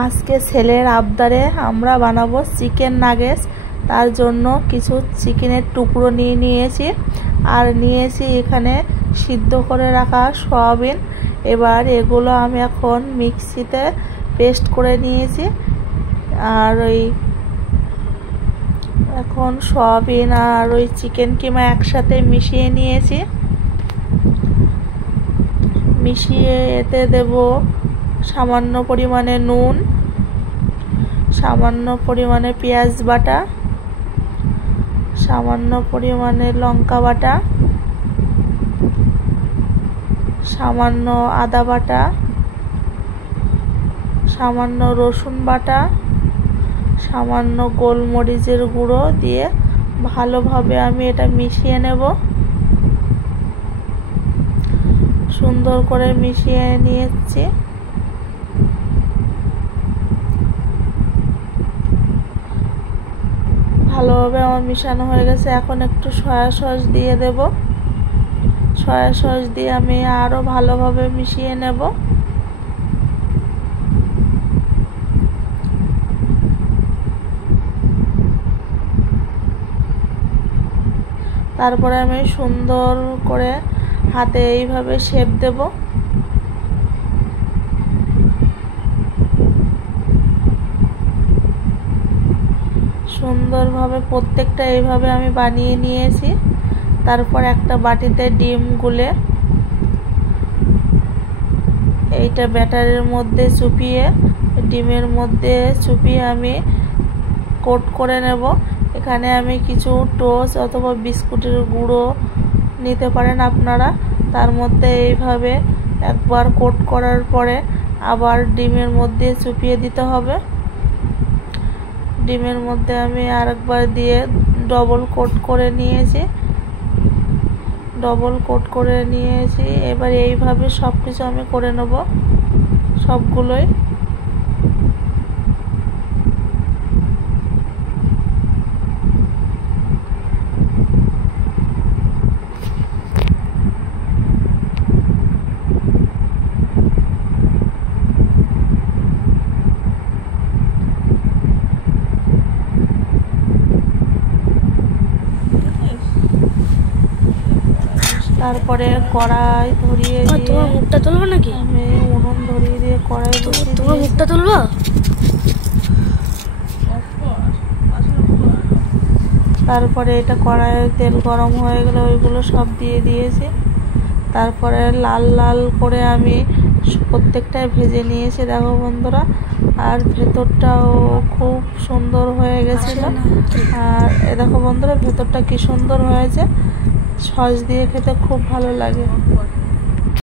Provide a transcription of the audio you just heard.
আজকে ছেলের আবদারে আমরা বানাবো চিকেন নাগেটস। তার জন্য কিছু চিকেনের টুকরো নিয়ে নিয়েছি আর নিয়েছি এখানে সিদ্ধ করে রাখা সয়াবিন। এবার এগুলো আমি এখন মিক্সিতে পেস্ট করে নিয়েছি। আর এখন সয়াবিন আর চিকেন কিমা একসাথে মিশিয়ে নিয়েছি। মিশিয়ে এতে দেব সামান্য পরিমাণে নুন, সামান্য পরিমাণে পেঁয়াজ বাটা, সামান্য পরিমাণে লঙ্কা বাটা, সামান্য আদা বাটা, সামান্য রসুন বাটা, সামান্য গোলমরিচের গুঁড়ো দিয়ে ভালোভাবে আমি এটা মিশিয়ে নেব। সুন্দর করে মিশিয়ে নিয়েছি। ভালোভাবে আমার মিশানো হয়ে গেছে। এখন একটু সয়া সস দিয়ে দেব। সয়া সস দিয়ে আমি আরো ভালোভাবে মিশিয়ে নেব। তারপরে আমি সুন্দর করে হাতে এইভাবে শেপ দেব। সুন্দরভাবে প্রত্যেকটা এইভাবে আমি বানিয়ে নিয়েছি। তারপর একটা বাটিতে ডিম গুলে এইটা ব্যাটারের মধ্যে চুপিয়ে ডিমের মধ্যে চুপিয়ে আমি কোট করে নেব। এখানে আমি কিছু টোস্ট অথবা বিস্কুটের গুঁড়ো নিতে পারেন আপনারা। তার মধ্যে এইভাবে একবার কোট করার পরে আবার ডিমের মধ্যে চুপিয়ে দিতে হবে। ডিমের মধ্যে আমি আরেকবার দিয়ে ডবল কোট করে নিয়েছি। এবার এইভাবে সবকিছু আমি করে নেব, সবগুলোই। তারপরে কড়াই ধরিয়ে দিয়ে মুখটা তুলবো নাকি? আমি উনুন ধরিয়ে দিয়ে কড়াই বসিয়ে তোমার মুখটা তুলবো। তারপরে এটা কড়াইয়ে তেল গরম হয়ে গেলে ওইগুলো সব দিয়ে দিয়েছি। তারপরে লাল লাল করে আমি প্রত্যেকটাই ভেজে নিয়েছি, দেখো বন্ধুরা। আর ভেতরটাও খুব সুন্দর হয়ে গেছিল। আর দেখো বন্ধুরা, ভেতরটা কি সুন্দর হয়েছে। সস দিয়ে খেতে খুব ভালো লাগে।